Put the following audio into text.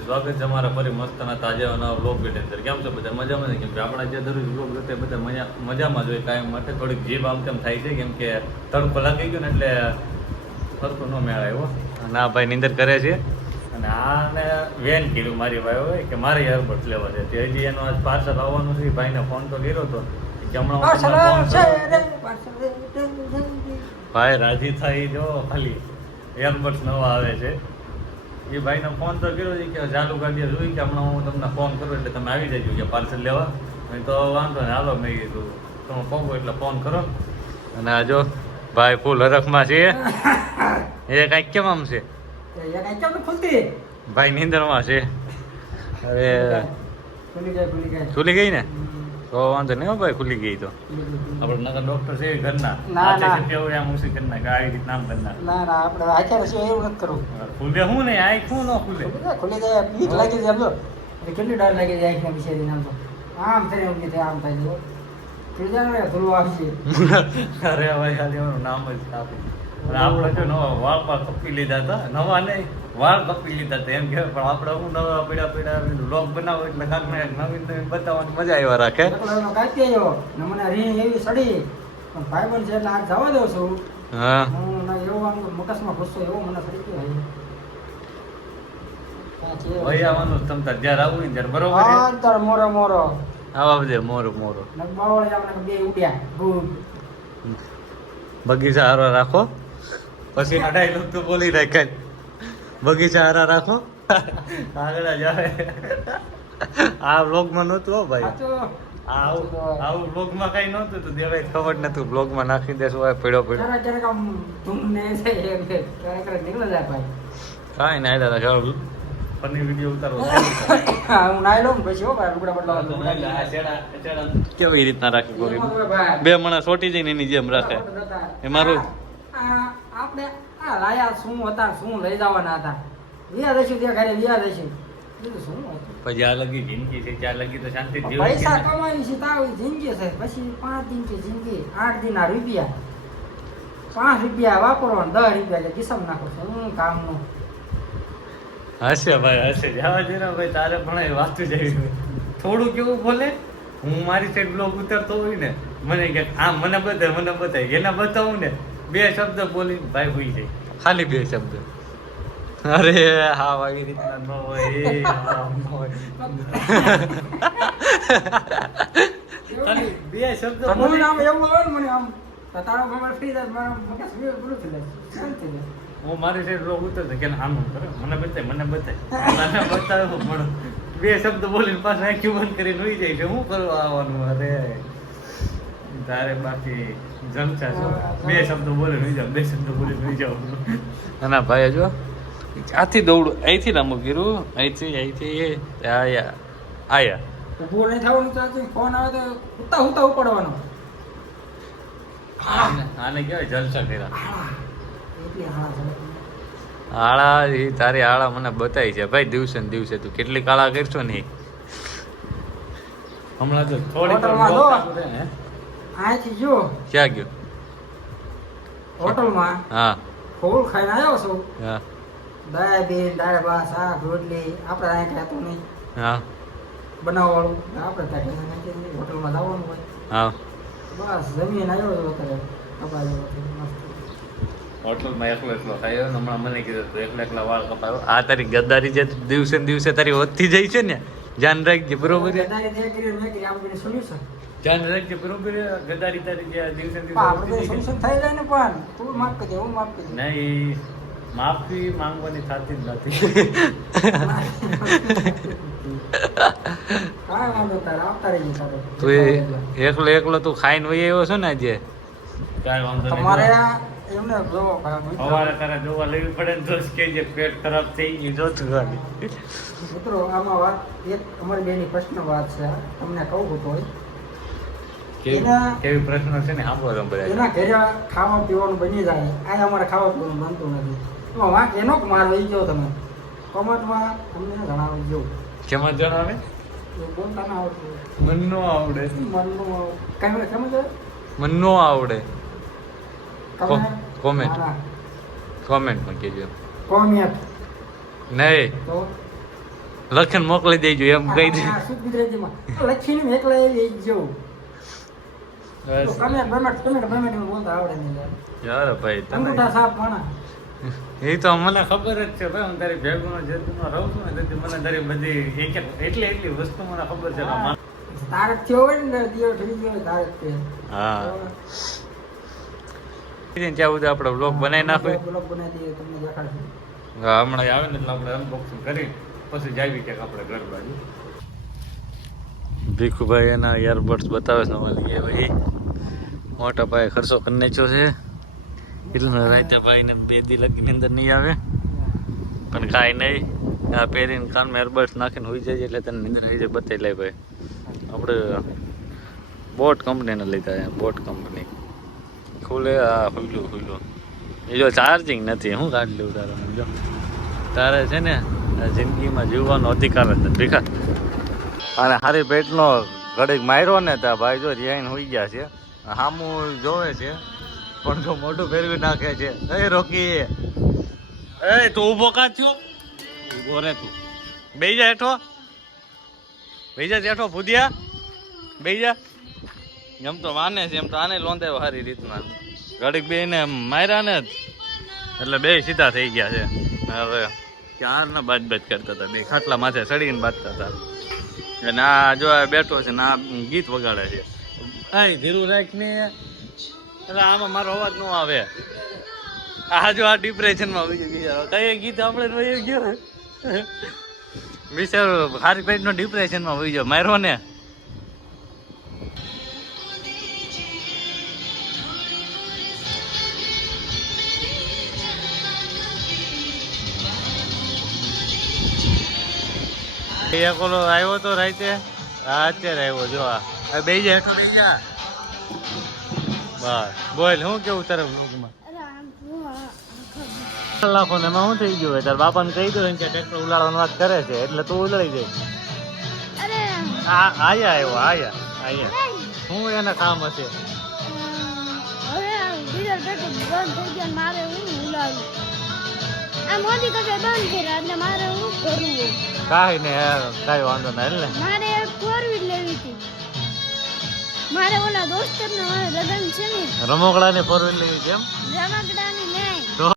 સ્વાગત છે અમારા ફરી મસ્તના તાજા નવા બ્લોગ ની અંદર. કેમ છો બધા? મજામાં છે? કેમ કે આપણા જે દરરોજ બ્લોગ જોતે બધા મજામાં જોઈએ. કાયમ માટે થોડીક જીભ આમ તેમ થાય છે, કેમ કે તડકો લાગી ગયો ને એટલે તડકો ન મેળ આવ્યો. અને આ ભાઈ નીંદર કરે છે અને આને વેન કીધું મારી ભાઈ હોય કે મારે એરબડ્સ લેવા છે. તે હજી એનો આજ પાર્સલ આવવાનું છે. ભાઈને ફોન તો કર્યો હતો કે હમણાં ભાઈ રાજી થાય જો ખાલી એરબડ્સ નવા આવે છે. એ ભાઈને ફોન તો કર્યો છે કે ચાલુ ગાડીએ જોઈ કે હમણાં હું તમને ફોન કરું એટલે તમે આવી જજો કે પાર્સલ લેવા. તો વાંધો ને હાલો, મેં કીધું તમે કહો એટલે ફોન કરો. અને આ જો ભાઈ ફૂલ હરખમાં છે. એ કાંઈક કેમ આમ છે? ભાઈ નીંદરમાં છે. હવે ખુલી ગઈ ને તો વાંધો નહીં. ભાઈ ખુલી ગઈ તો આપણે નગર ડોક્ટર છે ઘરના કેવું આમ ઉસી ઘરના ગાડી રીત નામ ઘરના આપણે આચાર્ય છે એવું નથી કરવું. ખુલે હું ને આ શું ન ખુલે ખુલી જાય પીક લાગી જાય સમજો એટલે કેટલી ડર લાગી જાય આંખના વિશે નામ તો આમ થાય ઊંઘી થાય આમ થાય જો ત્રીજા ધૂળો આવશે. અરે ભાઈ ખાલી એનું નામ જ કાપી. અને આપણે જો નવા વાળ પર કપી લીધા હતા. નવા નહીં, વાળ કપી લીધા હતા એમ કહેવાય. પણ આપણે હું નવા પડ્યા લોક બનાવો એટલે કાંક ને નવીન નવીન બતાવવાની મજા આવ્યા રાખે. કાપી આવ્યો ને મને રીંગ એવી સડી પણ ભાઈ બન છે એટલે આ જવા દઉં છું. હા હું એવો આમ મકસમાં ઘૂસતો એવો મને સડી ગયો ભાઈ આવવાનું તમ તાર જ્યારે આવું ને ત્યારે બરોબર છે. અંતર મોરો મોરો આવા બધે મોરો મોરો બાવળે આપણે બે ઉડ્યા ભૂત બગીચા હારો રાખો. પછી ડાયલોગ તો બોલી નાખાય. બગીચા હારા રાખો આગળ જાવે. આ વ્લોગમાં નહોતું હો ભાઈ. આવું બ્લોગમાં કઈ નહોતું તો દેવાય ખબર નતું. બ્લોગમાં નાખી દેશું હોય પડ્યો પડ્યો ક્યારેક આમ ધૂમને છે ક્યારેક નીકળી જાય ભાઈ. કાંઈ ના દાદા ચાલો ફની વિડીયો ઉતારવો. હું નાઈ લઉં પછી હો ભાઈ લુગડા બદલાવા કેવી રીતના રાખી ગોરી બે માણસ છોટી જઈને એની જેમ રાખે. એ મારું આપણે આ લાયા શું હતા શું લઈ જવાના હતા વ્યા દઈશું ત્યાં ઘરે વ્યા દઈશું શું પછી આ લગી જિંદગી છે ત્યાં લગી તો શાંતિ પૈસા કમાવી છે તાવ જિંદગી છે. પછી 5 દિન છે જિંદગી 8 દિન ના રૂપિયા 5 રૂપિયા વાપરવા 10 રૂપિયા કિસ્સામ નાખો છો હું કામનું. હશે ભાઈ હશે. જવા દે ને ભાઈ, તારે પણ વાતું જઈ થોડું કેવું બોલે. હું મારી સાઈડ બ્લોગ ઉતરતો હોય ને મને કે આમ મને બતાય એને બતાવું ને 2 શબ્દ બોલી ભાઈ હોઈ જાય. ખાલી 2 શબ્દ. અરે હા આવી રીતના ન હોય. ખાલી 2 શબ્દ બોલી આમ એવું આવે ને મને આમ તારો મોબાઈલ ફ્રી જાય મારા મગજ પૂરું થઈ જાય શાંત થઈ જાય. હું મારી સાઈડ બ્લોગ ઉતરતો કે આમ કરે મને બતાય બતાવે પણ 2 શબ્દ બોલીને પાછા આંખી બંધ કરીને હોઈ જાય છે. શું કરવા આવવાનું? અરે તારે બાકી જલસા છો. 2 શબ્દ બોલે નહીં જાવ 2 શબ્દ બોલે નહીં જાવ. ના ભાઈ જો આથી દৌડું અહીંથી લાંબુ કર્યું અહીંથી આયા ઉભો નહીં થવાનું ચાલતું. ફોન આવે તો ઉતા ઉપાડવાનો. આને કહેવાય જલસા કર્યા. એટલી હા આળા એ તારી આળા મને બતાવી છે ભાઈ. દિવસે ને દિવસે તું કેટલી કાળા કરશો ને હમણાં તો થોડી અહીંથી જો ક્યાં ગયો? હોટલમાં હા ફૂલ ખાઈને આવ્યો છું. હા દાળ બેન દાળ ભાત શાક રોટલી આપણે અહીં ખાતું નહીં હા બનાવવાળું આપણે ત્યાં હોટલમાં જવાનું હોય. હા બસ જમીન આવ્યો છો અત્યારે કપાયો મસ્ત. હોટલમાં એકલો ખાયો. હમણાં મને કીધું એકલા વાળ કપાયો. આ તારી ગદ્દારી જે દિવસે ને દિવસે તારી વધતી જાય છે ને ધ્યાન રાખજે બરોબર. ધ્યાન રાખજે બરોબર. ગદ્દારી તારી જે દિવસે ને દિવસે થઈ જાય ને પણ તું માફ કરજે હું માફ કરજે. નહીં માફી માંગવાની થતી જ નથી. કાંઈ વાંધો તારે આવતા રહી તારે તું એકલો તું ખાઈને વહી આવ્યો છો ને આજે. કાંઈ વાંધો નહીં. તમારે એમને જો સવારે તારે જોવા લેવી પડે ને તો કે જે પેટ ખરાબ થઈ ગયું જોતું ખાલી. મિત્રો આમાં વાત એક અમારી બેની પ્રશ્ન વાત છે તમને કહું તો કેવી પ્રશ્ન છે ને સાંભળો બધા. એના ઘરે ખાવા પીવાનું બની જાય આ અમારે ખાવા પીવાનું બનતું નથી. એમાં વાંક એનો માર લઈ ગયો તમે કોમેન્ટમાં તમને જણાવજો. કેમાં જણાવે? બોલતા ના આવડતું. મન નો આવડે. મનનું કેમ છે? મન નો આવડે. કોમેન્ટમાં કહેજો. કોમેન્ટ નહીં તો લખીને મોકલી દેજો એમ કહી દે. હા, શુદ્ધ ગુજરાતીમાં લખીને એકલા એવી જવું બસ કમેન્ટ બમેન્ટ બોલતા આવડે નહીં યાર. યાર ભાઈ તમે અંગૂઠા સાફ ભણા એ તો મને ખબર જ છે ભાઈ, હું તારી ભેગું જેટલું રહું છું ને તેથી મને તારી બધી એટલી વસ્તુ મને ખબર છે કે મારે- તારક થયો હોય ને દિયો થઈ ગયો હોય તારક તે હા ત્યાં સુધી આપણે બ્લોગ બનાવી નાખીએ. બ્લોગ બનાવી દઈએ તમને દેખાડશું. હા, હમણાં આવે ને એટલે આપણે અનબોક્સિંગ કરી પછી જાવી ક્યાંક આપણે ઘર બાજુ. ભીખુભાઈ એના ઈયરબડ્સ બતાવે છે અમારી એ ભાઈ મોટા ભાઈ ખર્ચો કરી નાખ્યો છે એટલે રાતે ભાઈને 2 દી લગીને અંદર નહીં આવે પણ કાંઈ નહીં આ પહેરીને કાનમાં ઈયરબડ્સ નાખીને હોઈ જાય એટલે તને નિંદર આવી જાય. બતાવી લે ભાઈ આપણે બોટ કંપનીને લીધા છે. બોટ કંપની ખુલે આ ખુલ્લું એ જો ચાર્જિંગ નથી હું કાઢી લઉં તારે જો તારે છે ને આ જિંદગીમાં જીવવાનો અધિકાર જ નથી ભીખા. અને હારી પેટનો ઘડીક માર્યો ને ત્યાં ભાઈ જો રિયાઈને હોઈ ગયા છે સામું જોવે છે પણ જો મોટું ફેરવી નાખે છે. એ રોકી એ તું ઊભો કાં થયો ઊભો રે તું બેહી જા હેઠો બેહી જા જેઠો ભૂદિયા બેહી જા. એમ તો માને છે એમ તો આને લોંધાયો સારી રીતના ઘડીક બે ને માર્યા ને એટલે બે સીધા થઈ ગયા છે. હવે ક્યારના બાજ કરતા હતા બે ખાટલા માથે ચડીને બાજતા હતા અને આ જો આ બેઠો છે ને આ ગીત વગાડે છે. આ ધીરું રાખ ને એટલે આમાં મારો અવાજ ન આવે. આ જો આ ડિપ્રેશનમાં વહી ગયો કઈ ગીત આપણે વહી ગયો બિચારો હારી પેટનો ડિપ્રેશનમાં વહી ગયો માર્યો ને. એક ઓલો આવ્યો તો રાતે અત્યારે આવ્યો જો આ બે જા હેઠો બે જા બસ બોલ હું કેવું તારે બ્લોગમાં લાખો ને એમાં શું થઈ ગયું તાર બાપાને કહી દો કે ટ્રેક્ટર ઉલાડવાની વાત કરે છે એટલે તું ઉલાડી જાય. આયા શું એના કામ હશે કાંઈ ને કાંઈ વાંધો ના એટલે મારે ફોર વ્હીલ લેવી હતી. મારે ઓલા દોસ્તર ના લગન છે ને રમકડા ને 4 વ્હીલ લેવી છે એમ રમકડાની